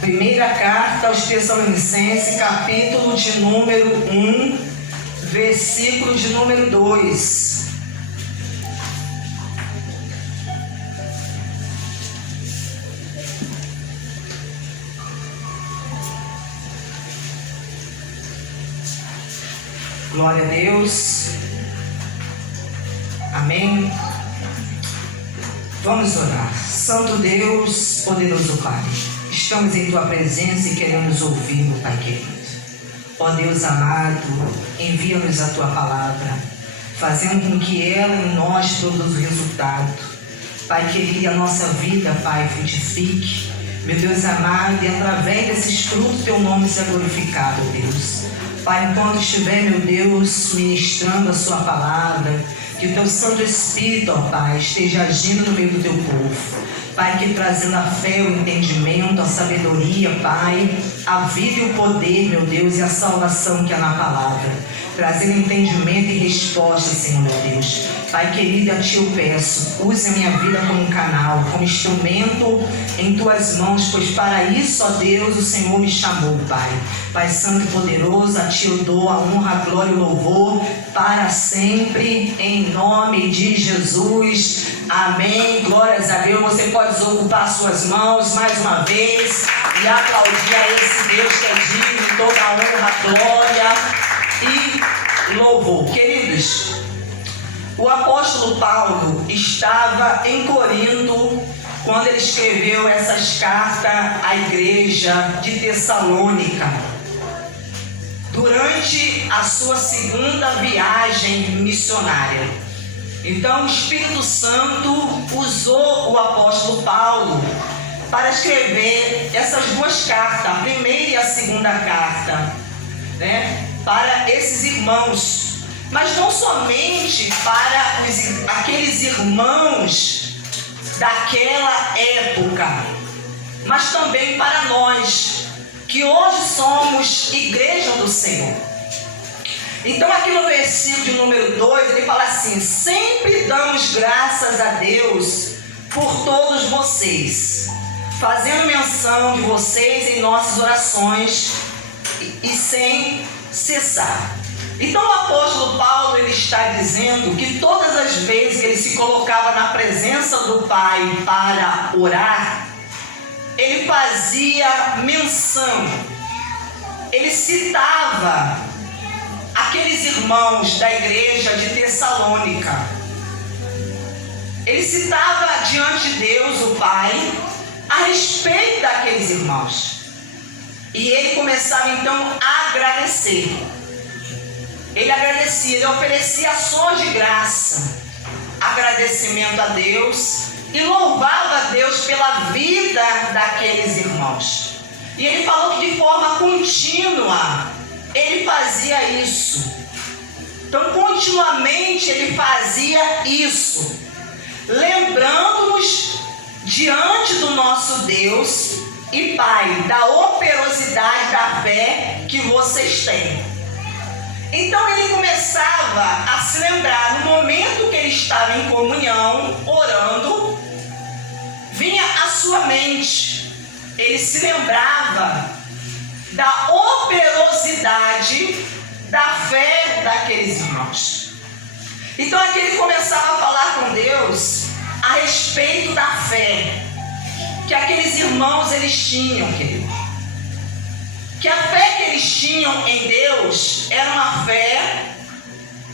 Primeira carta aos Tessalonicenses, capítulo de número 1, versículo de número 2. Glória a Deus. Amém. Vamos orar. Santo Deus, poderoso Pai, estamos em Tua presença e queremos ouvi-lo, Pai querido. Ó Deus amado, envia-nos a Tua palavra, fazendo com que ela em nós produza resultado. Pai querido, a nossa vida, Pai, frutifique. Meu Deus amado, e através desses frutos Teu nome seja glorificado, Deus. Pai, enquanto estiver, meu Deus, ministrando a Sua palavra, que o Teu Santo Espírito, ó Pai, esteja agindo no meio do Teu povo. Pai, que trazendo a fé, o entendimento, a sabedoria, Pai, a vida e o poder, meu Deus, e a salvação que há na palavra. Trazendo entendimento e resposta, Senhor, meu Deus. Pai querido, a Ti eu peço, use a minha vida como um canal, como instrumento em Tuas mãos, pois para isso, ó Deus, o Senhor me chamou, Pai. Pai santo e poderoso, a Ti eu dou a honra, a glória e o louvor para sempre, em nome de Jesus. Amém. Glórias a Deus. Você pode ocupar suas mãos mais uma vez e aplaudir a esse Deus que é digno de toda a honra, glória e louvor. Queridos, o apóstolo Paulo estava em Corinto quando ele escreveu essas cartas à igreja de Tessalônica, durante a sua segunda viagem missionária. Então o Espírito Santo usou o apóstolo Paulo para escrever essas duas cartas, a primeira e a segunda carta, né, para esses irmãos, mas não somente para aqueles irmãos daquela época, mas também para nós, que hoje somos igreja do Senhor. Então aqui no versículo de número 2, ele fala assim: sempre damos graças a Deus por todos vocês, fazendo menção de vocês em nossas orações e sem cessar. Então o apóstolo Paulo, ele está dizendo que todas as vezes que ele se colocava na presença do Pai para orar, ele fazia menção, ele citava aqueles irmãos da igreja de Tessalônica. Ele citava diante de Deus, o Pai, a respeito daqueles irmãos. E ele começava então a agradecer. Ele agradecia, ele oferecia ações de graça, agradecimento a Deus, e louvava a Deus pela vida daqueles irmãos. E ele falou que de forma contínua ele fazia isso. Então continuamente ele fazia isso, lembrando-nos diante do nosso Deus e Pai da operosidade da fé que vocês têm. Então ele começava a se lembrar, no momento que ele estava em comunhão, orando, vinha à sua mente, ele se lembrava da operosidade da fé daqueles irmãos. Então aqui ele começava a falar com Deus a respeito da fé que aqueles irmãos eles tinham, querido. Que a fé que eles tinham em Deus era uma fé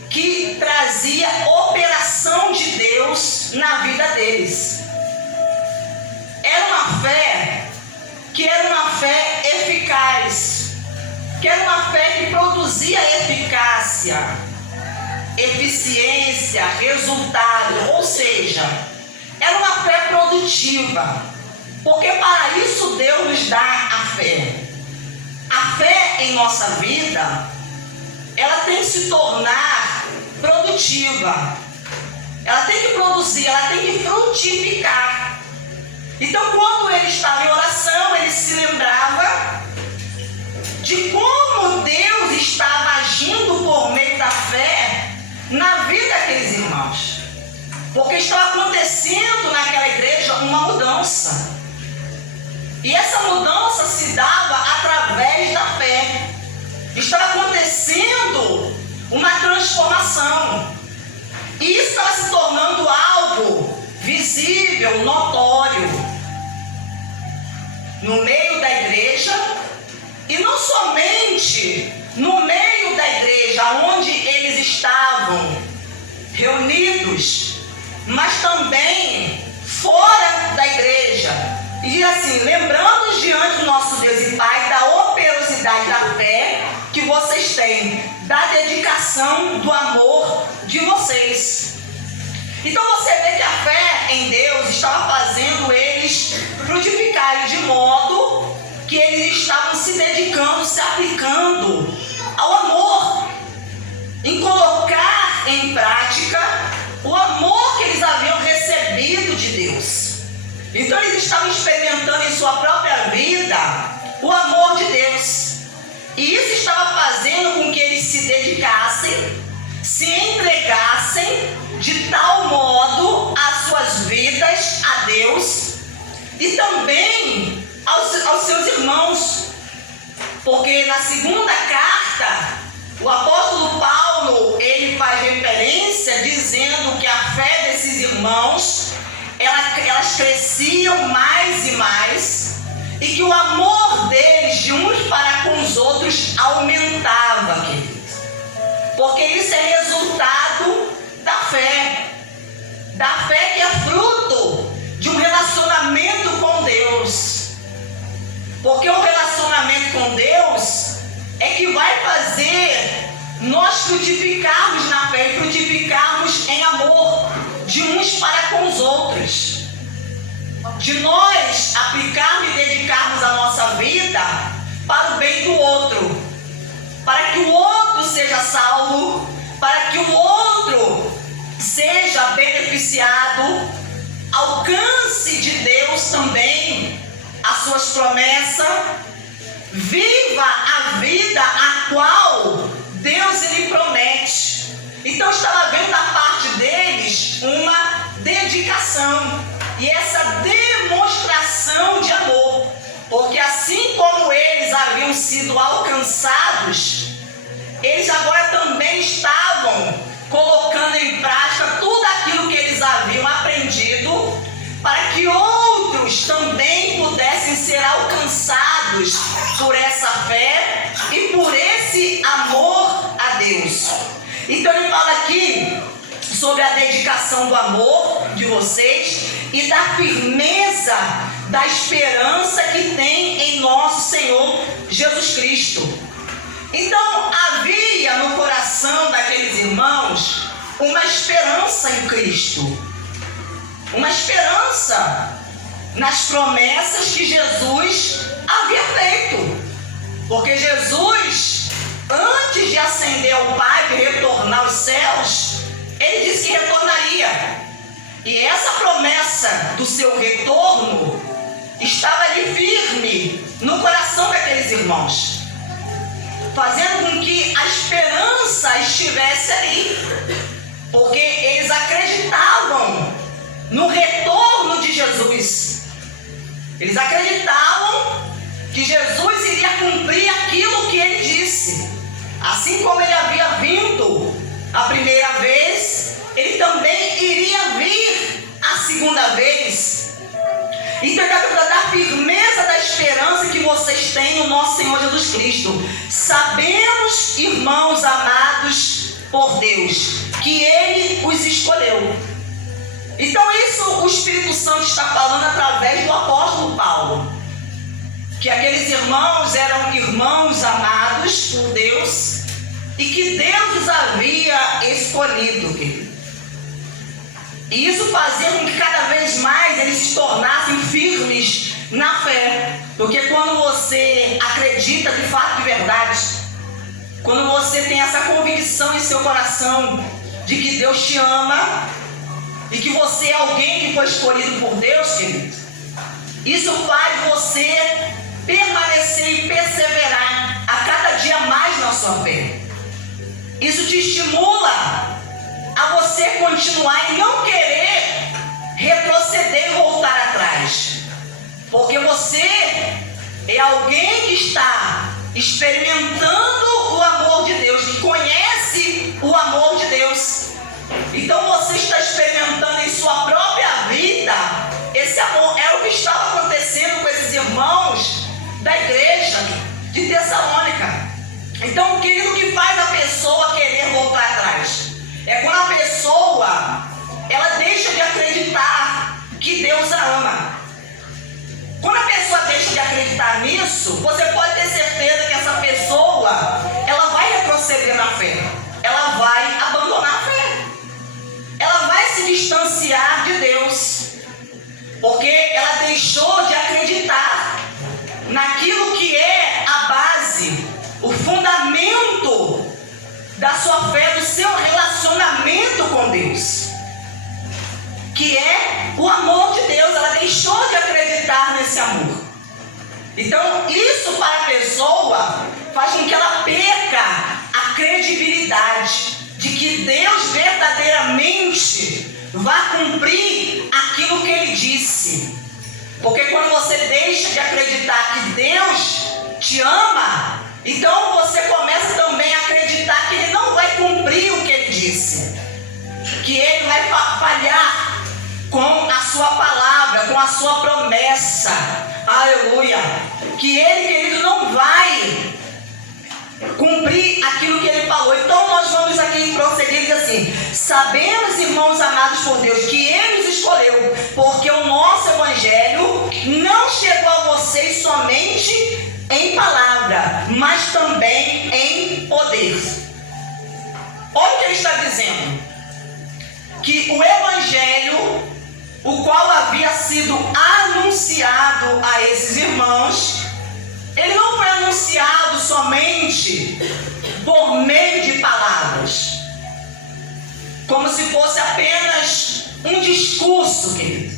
que trazia operação de Deus na vida deles. Era uma fé que era uma fé eficaz, que era uma fé que produzia eficácia, eficiência, resultado, ou seja, era uma fé produtiva, porque para isso Deus nos dá a fé. A fé em nossa vida, ela tem que se tornar produtiva, ela tem que produzir, ela tem que frutificar. Então quando ele estava em oração, ele se lembrava de como Deus estava agindo por meio da fé na vida daqueles irmãos, porque estava acontecendo naquela igreja uma mudança, e essa mudança se se dava através da fé. Estava acontecendo uma transformação. E isso estava se tornando algo visível, notório, no meio da igreja, e não somente no meio da igreja, onde eles estavam reunidos, mas também fora da igreja. E assim, lembrando diante do nosso Deus e Pai da operosidade da fé que vocês têm, da dedicação, do amor de vocês. Então você vê que a fé em Deus estava fazendo eles frutificarem, de modo que eles estavam se dedicando, se aplicando ao amor, em colocar em prática o amor que eles haviam recebido de Deus. Então eles estavam experimentando em sua própria vida o amor de Deus. E isso estava fazendo com que eles se dedicassem, se entregassem de tal modo as suas vidas a Deus e também aos seus irmãos. Porque na segunda carta, o apóstolo Paulo, ele faz referência dizendo que a fé desses irmãos, elas cresciam mais e mais, e que o amor deles de uns para com os outros aumentava, queridos. Porque isso é resultado da fé que é fruto de um relacionamento com Deus. Porque o relacionamento com Deus é que vai fazer nós frutificarmos na fé e frutificarmos em amor de uns para com os outros. De nós aplicarmos e dedicarmos a nossa vida para o bem do outro, para que o outro seja salvo, para que o outro seja beneficiado, alcance de Deus também as suas promessas, viva a vida a qual Deus lhe promete. Então estava vendo da parte deles uma dedicação e essa demonstração de amor, porque assim como eles haviam sido alcançados, eles agora também estavam colocando em prática tudo aquilo que eles haviam aprendido, para que outros também pudessem ser alcançados por essa fé e por esse amor a Deus. Então ele fala aqui sobre a dedicação do amor de vocês e da firmeza da esperança que tem em nosso Senhor Jesus Cristo. Então havia no coração daqueles irmãos uma esperança em Cristo, uma esperança nas promessas que Jesus havia feito, porque Jesus, antes de ascender ao Pai e retornar aos céus, ele disse que retornaria, e essa promessa do seu retorno estava ali firme no coração daqueles irmãos, fazendo com que a esperança estivesse ali, porque eles acreditavam no retorno de Jesus. Eles acreditavam que Jesus iria cumprir aquilo que ele disse. Assim como ele havia vindo a primeira vez, ele também iria vir a segunda vez. Então é da firmeza da esperança que vocês têm no nosso Senhor Jesus Cristo. Sabemos, irmãos amados por Deus, que ele os escolheu. Então isso o Espírito Santo está falando através do apóstolo Paulo, que aqueles irmãos eram irmãos amados por Deus e que Deus os havia escolhido, querido. E isso fazia com que cada vez mais eles se tornassem firmes na fé. Porque quando você acredita de fato, de verdade, quando você tem essa convicção em seu coração de que Deus te ama e que você é alguém que foi escolhido por Deus, querido, isso faz você permanecer e perseverar a cada dia mais na sua fé. Isso te estimula a você continuar e não querer retroceder e voltar atrás, porque você é alguém que está experimentando o amor de Deus, que conhece o amor de Deus. Então você está experimentando em sua própria vida esse amor. É o que estava acontecendo com esses irmãos da igreja de Tessalônica. Então, querido, o que faz a pessoa querer voltar atrás? É quando a pessoa, ela deixa de acreditar que Deus a ama. Quando a pessoa deixa de acreditar nisso, você pode ter certeza que essa pessoa, ela vai retroceder na fé. Ela vai abandonar a fé. Ela vai se distanciar de Deus. Porque ela deixou de acreditar naquilo que é a base, o fundamento da sua fé, do seu relacionamento com Deus, que é o amor de Deus. Ela deixou de acreditar nesse amor. Então isso para a pessoa faz com que ela perca a credibilidade de que Deus verdadeiramente vai cumprir aquilo que Ele disse. Porque quando você deixa de acreditar que Deus te ama, então você começa também a acreditar que Ele não vai cumprir o que Ele disse, que Ele vai falhar com a sua palavra, com a sua promessa. Aleluia! Que Ele, querido, não vai cumprir aquilo que Ele falou. Então nós vamos aqui prosseguir, diz assim: sabemos, irmãos amados por Deus, que Ele nos escolheu, porque o nosso evangelho não chegou a vocês somente em palavra, mas também em poder. Olha o que Ele está dizendo: que o evangelho, o qual havia sido anunciado a esses irmãos, ele não foi anunciado somente por meio de palavras, como se fosse apenas um discurso, querido,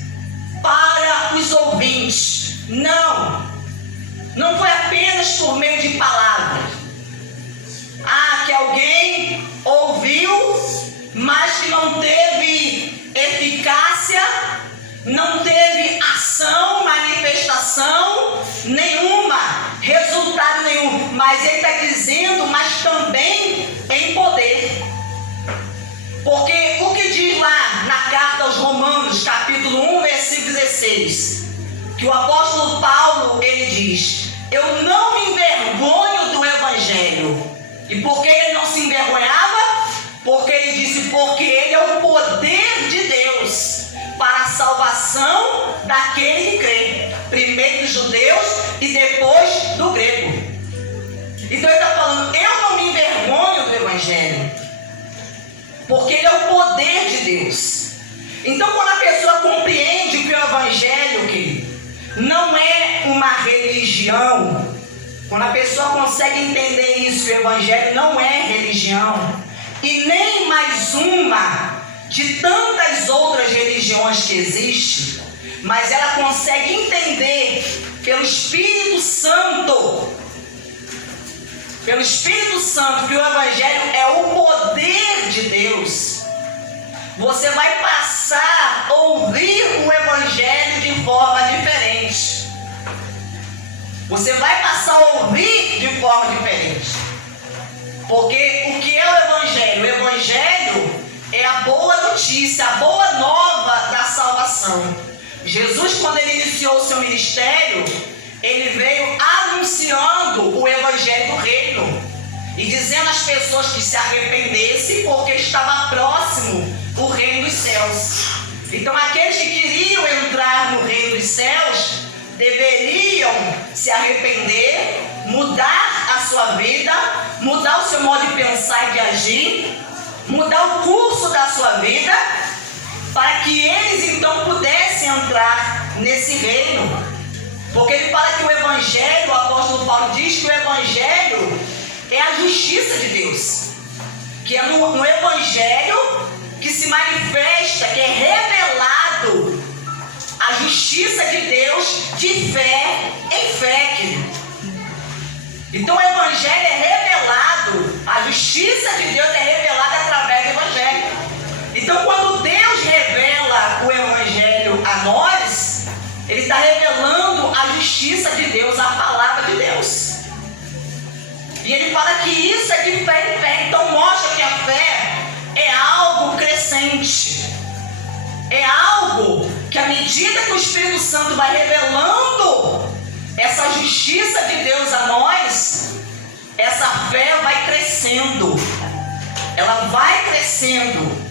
para os ouvintes. Não foi apenas por meio de palavras. Que alguém ouviu, mas que não teve eficácia, não teve ação, manifestação nenhuma, resultado nenhum. Mas ele está dizendo, mas também em poder. Porque o que diz lá na carta aos Romanos, capítulo 1, versículo 16, que o apóstolo Paulo, ele diz: eu não me envergonho do evangelho. E por que ele não se envergonhava? Porque ele disse: porque ele é o poder de Deus para a salvação daquele que crê, primeiro dos judeus e depois do grego. Então ele está falando: eu não me envergonho do evangelho, porque ele é o poder de Deus. Então quando a pessoa compreende que o evangelho, querido, não é uma religião, quando a pessoa consegue entender isso, que o evangelho não é religião, e nem mais uma de tantas outras religiões que existem, mas ela consegue entender pelo Espírito Santo, que o evangelho é o poder de Deus, você vai passar a ouvir o evangelho de forma diferente. Você vai passar a ouvir de forma diferente. Porque o que é o evangelho? O evangelho é a boa notícia, a boa nova da salvação. Jesus, quando ele iniciou o seu ministério, ele veio anunciando o evangelho do reino e dizendo às pessoas que se arrependessem, porque estava próximo o reino dos céus. Então aqueles que queriam entrar no reino dos céus deveriam se arrepender, mudar a sua vida, mudar o seu modo de pensar e de agir, mudar o curso da sua vida, para que eles então pudessem entrar nesse reino. Porque ele fala que o evangelho, o apóstolo Paulo diz que o evangelho é a justiça de Deus, que é no evangelho que se manifesta, que é revelado a justiça de Deus de fé em fé, querido. Então o evangelho é revelado, a justiça de Deus é revelada através do evangelho. Então quando Deus revela o evangelho a nós, ele está revelando a justiça de Deus, a palavra de fé em fé. Então mostra que a fé é algo crescente. É algo que à medida que o Espírito Santo vai revelando essa justiça de Deus a nós, essa fé vai crescendo. Ela vai crescendo.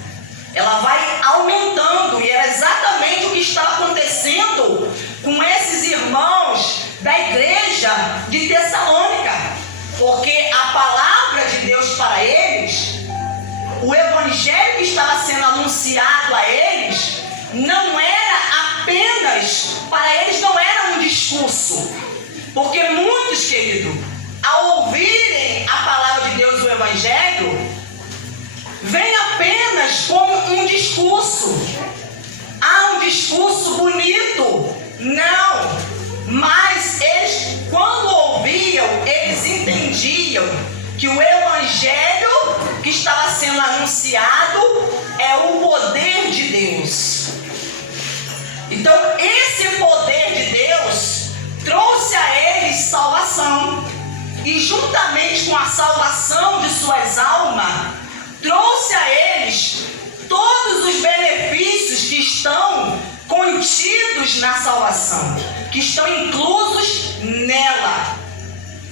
Ela vai aumentando. E era exatamente o que estava acontecendo com esses irmãos da igreja de Tessalônica. Porque a palavra de Deus para eles, o evangelho que estava sendo anunciado a eles, não era apenas, para eles não era um discurso. Porque muitos, querido, ao ouvirem a palavra de Deus, o evangelho, vem apenas como um discurso. Um discurso bonito. Não. Mas eles, quando ouviam, eles entendiam que o evangelho que estava sendo anunciado é o poder de Deus. Então, esse poder de Deus trouxe a eles salvação. E juntamente com a salvação de suas almas, trouxe a eles todos os benefícios que estão contidos na salvação, que estão inclusos nela.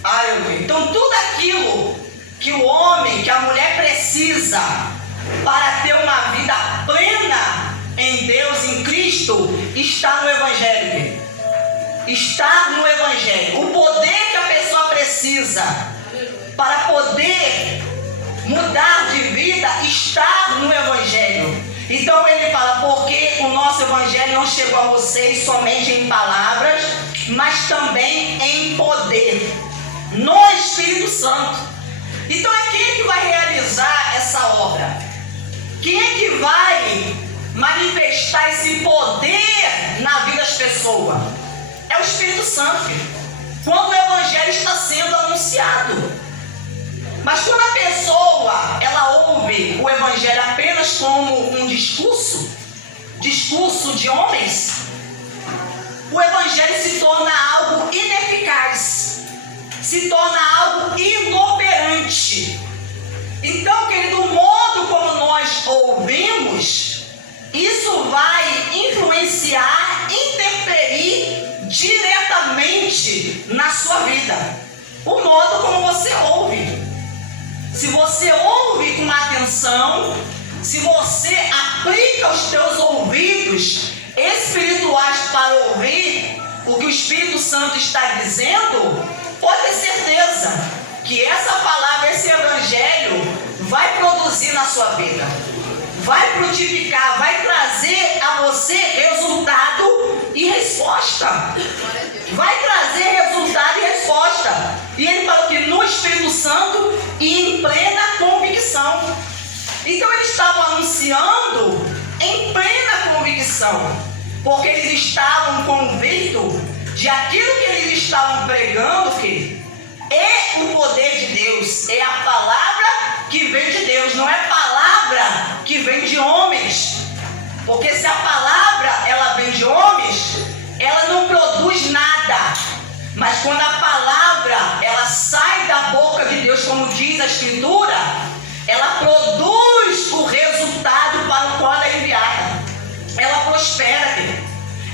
Aleluia. Então tudo aquilo que o homem, que a mulher precisa para ter uma vida plena em Deus, em Cristo, está no Evangelho. Está no Evangelho. O poder que a pessoa precisa para poder mudar de vida está no Evangelho. Então ele fala, porque o nosso Evangelho não chegou a vocês somente em palavras, mas também em poder, no Espírito Santo. Então é quem que vai realizar essa obra? Quem é que vai manifestar esse poder na vida das pessoas? É o Espírito Santo, quando o Evangelho está sendo anunciado. Mas quando a pessoa, ela ouve o Evangelho apenas como um discurso de homens, o Evangelho se torna algo ineficaz, se torna algo inoperante. Então, querido, o modo como nós ouvimos, isso vai influenciar, interferir diretamente na sua vida. O modo como você ouve. Se você ouve com atenção, se você aplica os teus ouvidos espirituais para ouvir o que o Espírito Santo está dizendo, pode ter certeza que essa palavra, esse evangelho vai produzir na sua vida, vai frutificar, vai trazer a você resultado e resposta. Vai trazer resultado e resposta. E ele falou que no Espírito Santo e em plena convicção. Então eles estavam anunciando em plena convicção, porque eles estavam convictos de aquilo que eles estavam pregando, que é o poder de Deus, é a palavra que vem de Deus, não é palavra que vem de homens. Porque se a palavra ela vem de homens, ela não produz nada. Mas quando a palavra ela sai da boca de Deus, como diz a Escritura, ela produz o resultado para o qual ela é enviada. Ela prospera,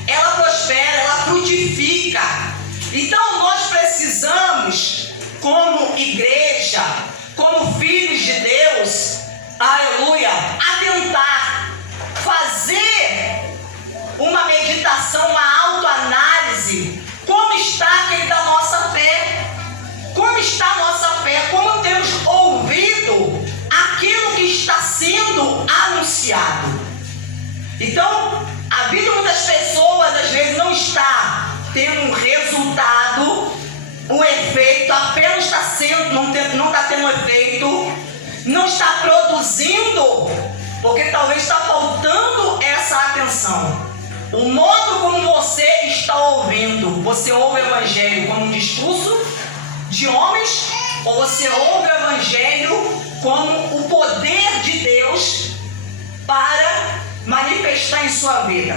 ela frutifica. Então nós precisamos, como igreja, como filhos de Deus, aleluia, atentar, fazer uma meditação, uma autoanálise. Como está, querida, a nossa fé? Como está a nossa fé? Como temos ouvido aquilo que está sendo anunciado? Então, a vida de muitas pessoas, às vezes, não está tendo um resultado, um efeito, apenas está sendo, não está tendo efeito, não está produzindo, porque talvez está faltando essa atenção. O modo como você está ouvindo, você ouve o Evangelho como um discurso de homens, ou você ouve o Evangelho como o poder de Deus para manifestar em sua vida?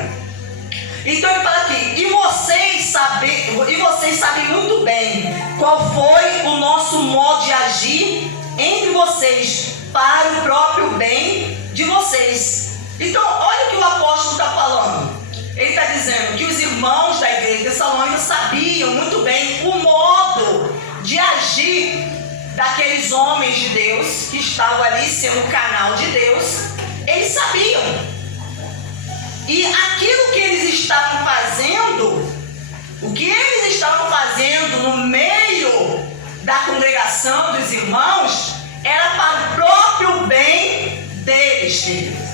Então ele fala aqui, e vocês sabem muito bem qual foi o nosso modo de agir entre vocês, para o próprio bem de vocês. Então, olha o que o apóstolo está falando. Ele está dizendo que os irmãos da igreja de Tessalônica sabiam muito bem o modo de agir daqueles homens de Deus que estavam ali sendo o canal de Deus. Eles sabiam. E aquilo que eles estavam fazendo, o que eles estavam fazendo no meio da congregação dos irmãos, era para o próprio bem deles, queridos.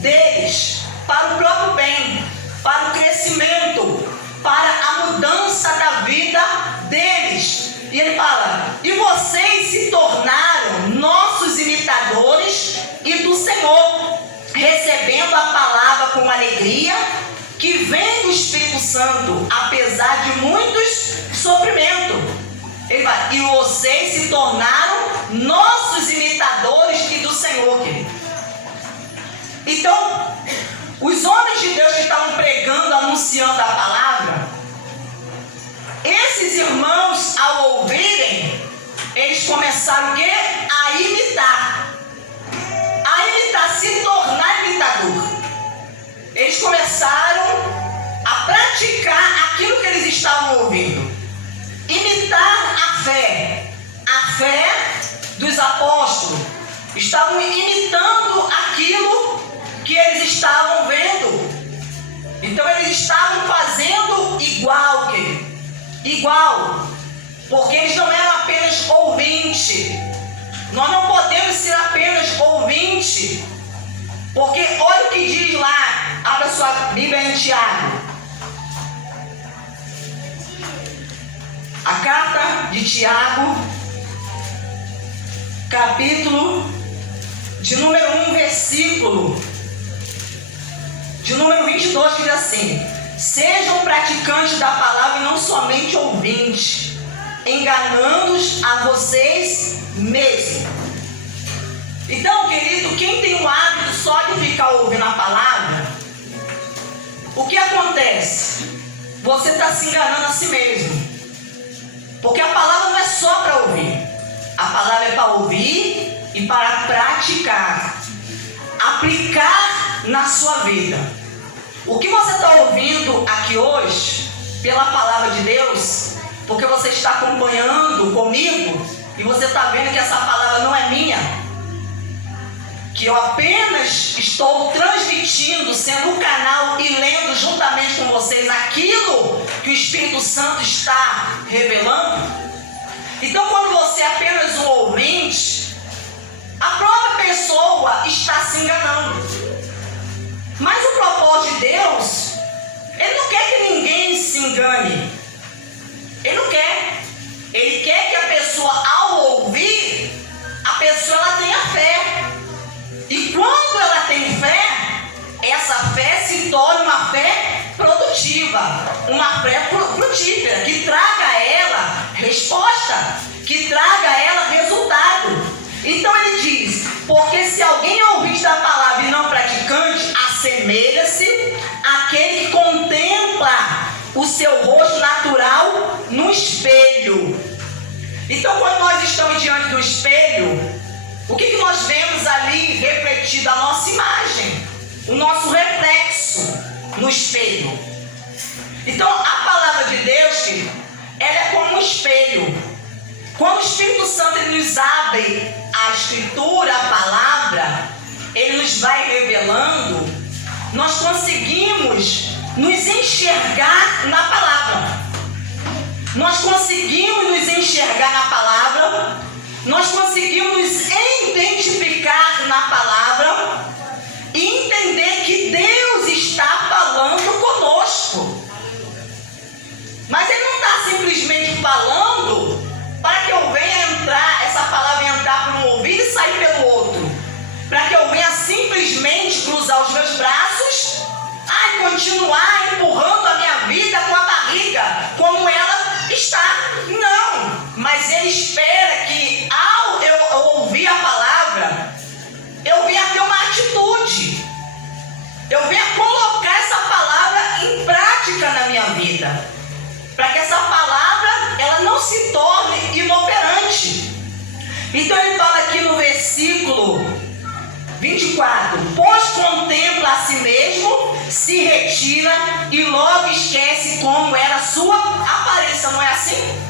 Deles, para o próprio bem, para o crescimento, para a mudança da vida deles. E ele fala: e vocês se tornaram nossos imitadores e do Senhor, recebendo a palavra com alegria, que vem do Espírito Santo, apesar de muitos sofrimentos. Ele fala: e vocês se tornaram nossos imitadores e do Senhor, querido. Então, os homens de Deus que estavam pregando, anunciando a palavra, esses irmãos, ao ouvirem, eles começaram o quê? A imitar. A imitar, se tornar imitador. Eles começaram a praticar aquilo que eles estavam ouvindo. Imitar a fé dos apóstolos. Estavam imitando aquilo que eles estavam vendo. Então eles estavam fazendo igual, querido. Igual. Porque eles não eram apenas ouvintes. Nós não podemos ser apenas ouvintes. Porque olha o que diz lá. Abra sua Bíblia em Tiago. A carta de Tiago, capítulo de número 1, versículo de número 22, que diz assim: sejam praticantes da palavra e não somente ouvintes, enganando-os a vocês mesmos. Então, querido, quem tem o hábito só de ficar ouvindo a palavra, o que acontece? Você está se enganando a si mesmo. Porque a palavra não é só para ouvir. A palavra é para ouvir e para praticar. Aplicar na sua vida. O que você está ouvindo aqui hoje, pela palavra de Deus, porque você está acompanhando comigo e você está vendo que essa palavra não é minha, que eu apenas estou transmitindo, sendo um canal e lendo juntamente com vocês aquilo que o Espírito Santo está revelando. Então, quando você é apenas um ouvinte, a própria pessoa está se enganando. Mas o propósito de Deus, Ele não quer que ninguém se engane. Ele não quer. Ele quer que a pessoa, ao ouvir, a pessoa ela tenha fé. E quando ela tem fé, essa fé se torna uma fé produtiva, uma fé frutífera, que traga a ela resposta, que traga a ela resultado. Então ele diz: porque se alguém é ouvinte da palavra e não praticante, assemelha-se àquele que contempla o seu rosto natural no espelho. Então, quando nós estamos diante do espelho, o que nós vemos ali refletido? A nossa imagem, o nosso reflexo no espelho. Então, a palavra de Deus, querido, ela é como um espelho. Quando o Espírito Santo ele nos abre a Escritura, a palavra, ele nos vai revelando, nós conseguimos nos enxergar na palavra. Nós conseguimos nos enxergar na palavra, nós conseguimos nos identificar na palavra e entender que Deus está falando conosco. Mas Ele não está simplesmente falando para que eu venha entrar, essa palavra entrar por um ouvido e sair pelo outro. Para que eu venha simplesmente cruzar os meus braços e continuar empurrando a minha vida com a barriga, como ela está. Não, mas Ele espera que ao eu ouvir a palavra, eu venha ter uma atitude. Eu venha colocar essa palavra em prática na minha vida. Para que essa palavra ela não se torne inoperante. Então ele fala aqui 24. Pois contempla a si mesmo, se retira e logo esquece como era a sua aparência. Não é assim?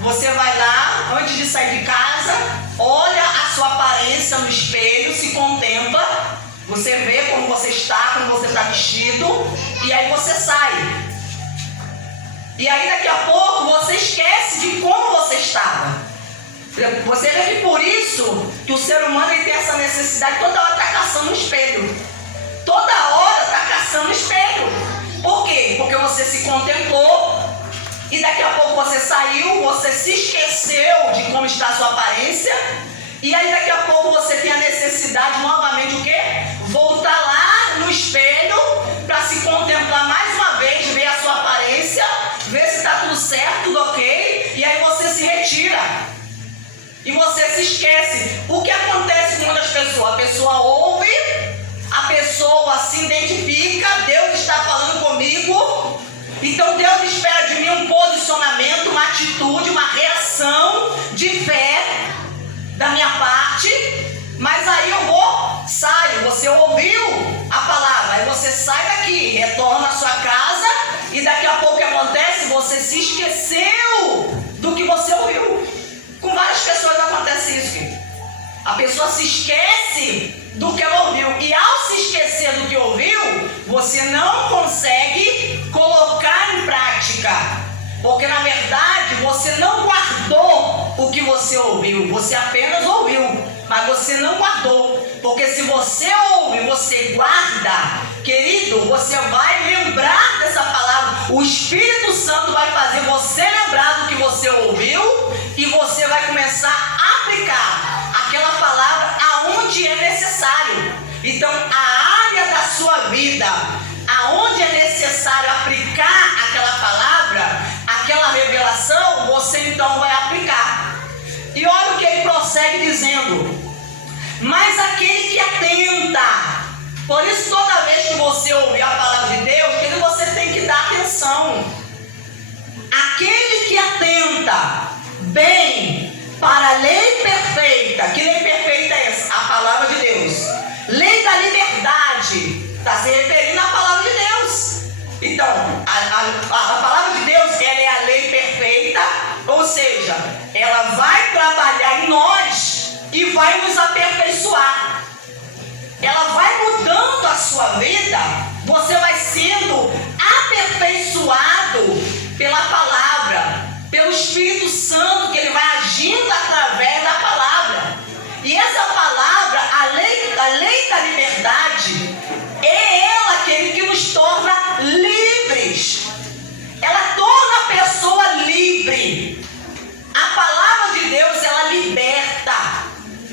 Você vai lá, antes de sair de casa, olha a sua aparência no espelho, se contempla, você vê como você está, como você está vestido, e aí você sai. E aí daqui a pouco você esquece de como você estava. Você vê que por isso que o ser humano ele tem essa necessidade, toda hora está caçando um espelho. Toda hora está caçando um espelho. Por quê? Porque você se contemplou e daqui a pouco você saiu, você se esqueceu de como está a sua aparência. E aí daqui a pouco você tem a necessidade novamente o quê? Voltar lá no espelho para se contemplar mais uma vez, ver a sua aparência, ver se está tudo certo, tudo ok. E aí você se retira. E você se esquece. O que acontece com muitas pessoas? A pessoa ouve, a pessoa se identifica, Deus está falando comigo, então Deus espera de mim um posicionamento, uma atitude, uma reação de fé da minha parte, mas aí eu saio, você ouviu a palavra, aí você sai daqui, retorna à sua casa e daqui a pouco o que acontece? Você se esqueceu do que você ouviu. Com várias pessoas acontece isso, filho. A pessoa se esquece do que ela ouviu. E ao se esquecer do que ouviu, você não consegue colocar em prática. Porque na verdade você não guardou o que você ouviu. Você apenas ouviu, mas você não guardou. Porque se você ouve, você guarda, querido, você vai lembrar dessa palavra. O Espírito Santo vai fazer você lembrar do que você ouviu e você vai começar a aplicar aquela palavra aonde é necessário. Então, a área da sua vida, aonde é necessário aplicar aquela palavra, aquela revelação, você então vai aplicar. E olha o que ele prossegue dizendo: mas aquele que atenta. Por isso, toda vez que você ouvir a palavra de Deus, você tem que dar atenção. Aquele que atenta bem para a lei perfeita. Que lei perfeita é essa? A palavra de Deus. Lei da liberdade. Está se referindo à palavra de Deus. Então, a palavra de Deus, ela é a lei perfeita. Ou seja, ela vai trabalhar em nós e vai nos aperfeiçoar. Ela vai mudando a sua vida. Você vai sendo aperfeiçoado pela palavra, pelo Espírito Santo, que ele vai agindo através da palavra. E essa palavra, a lei da liberdade, é ela aquele que nos torna livres. Ela torna a pessoa livre. A palavra de Deus, ela liberta.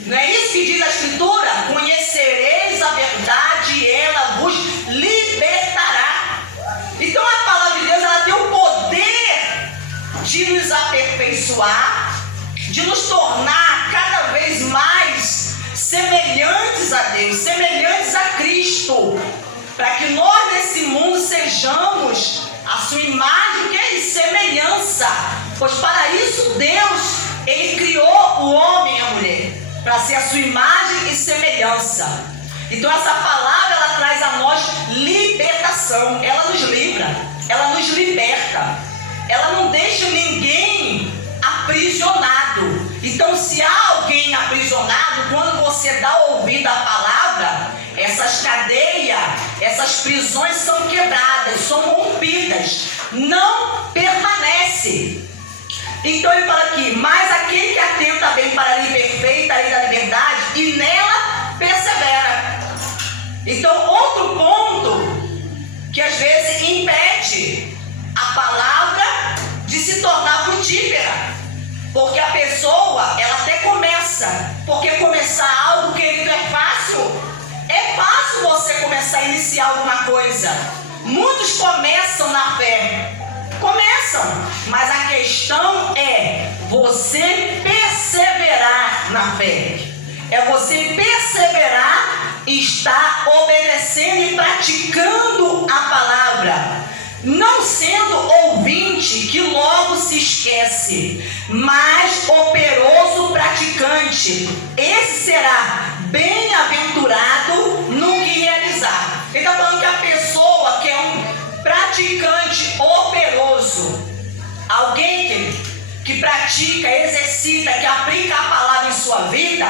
Não é isso que diz a Escritura? Conhecereis a verdade e ela vos libertará. Então a palavra de Deus, ela tem o poder de nos aperfeiçoar, de nos tornar cada vez mais semelhantes a Deus, semelhantes a Cristo, para que nós nesse mundo sejamos a sua imagem, que é semelhança. Pois para isso Deus, ele criou o homem e a mulher, para ser a sua imagem e semelhança. Então essa palavra, ela traz a nós libertação. Ela nos livra, ela nos liberta. Ela não deixa ninguém aprisionado. Então se há alguém aprisionado, quando você dá ouvido à palavra, essas cadeias, essas prisões são quebradas, são rompidas, não permanece. Então ele fala aqui: mas aquele que atenta bem para a lei perfeita, a lei da liberdade, e nela persevera. Então outro ponto que às vezes impede a palavra de se tornar frutífera, porque a pessoa, ela até começa, porque começar algo, querido, é fácil. É fácil você começar a iniciar alguma coisa. Muitos começam na fé, começam, mas a questão é você perseverar na fé. É você perseverar e estar obedecendo e praticando a palavra, não sendo ouvinte que logo se esquece, mas operoso praticante. Esse será bem-aventurado no que realizar. Ele está falando que a pessoa que é um praticante operoso, alguém que pratica, exercita, que aplica a palavra em sua vida,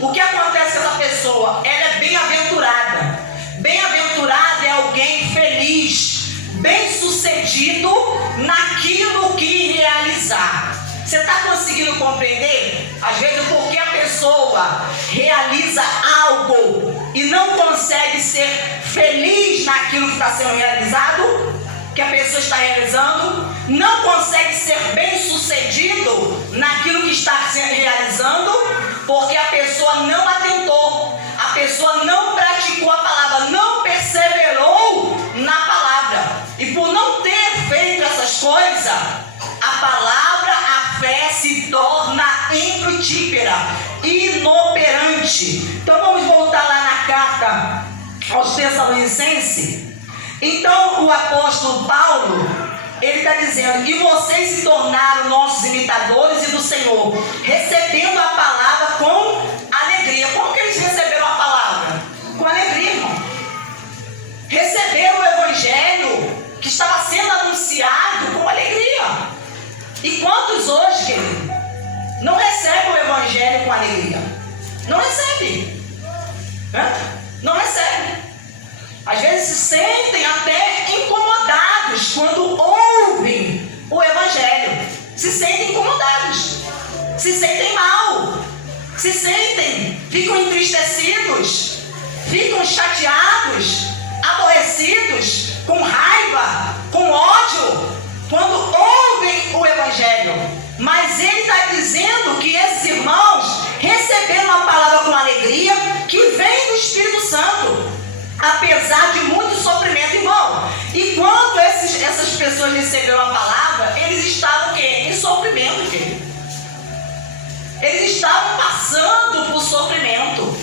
o que acontece com essa pessoa? Ela é bem-aventurada. Bem-aventurado é alguém feliz, bem-sucedido naquilo que realizar. Você está conseguindo compreender? Às vezes porque a pessoa realiza algo e não consegue ser feliz naquilo que está sendo realizado, que a pessoa está realizando, não consegue ser bem-sucedido naquilo que está sendo realizando, porque a pessoa não atentou, a pessoa não praticou a palavra, não perseverou na palavra. E por não ter feito essas coisas, a palavra, a fé se torna infrutífera, inoperante. Então vamos voltar lá na carta aos Tessalonicenses. Então o apóstolo Paulo, ele está dizendo: e vocês se tornaram nossos imitadores e do Senhor, recebendo a palavra com alegria. Como que eles receberam a palavra? Com alegria, irmão. Receberam o evangelho que estava sendo anunciado com alegria. E quantos hoje, querido, não recebem o evangelho com alegria? Não recebem. Não recebem. Às vezes se sentem até incomodados quando ouvem o evangelho. Se sentem incomodados, se sentem mal, se sentem, ficam entristecidos, ficam chateados, aborrecidos, com raiva, com ódio, quando ouvem o evangelho. Mas ele está dizendo que esses irmãos receberam a palavra com alegria que vem do Espírito Santo, apesar de muito sofrimento, irmão. E quando essas pessoas receberam a palavra, eles estavam o quê? Em sofrimento, querido. Eles estavam passando por sofrimento.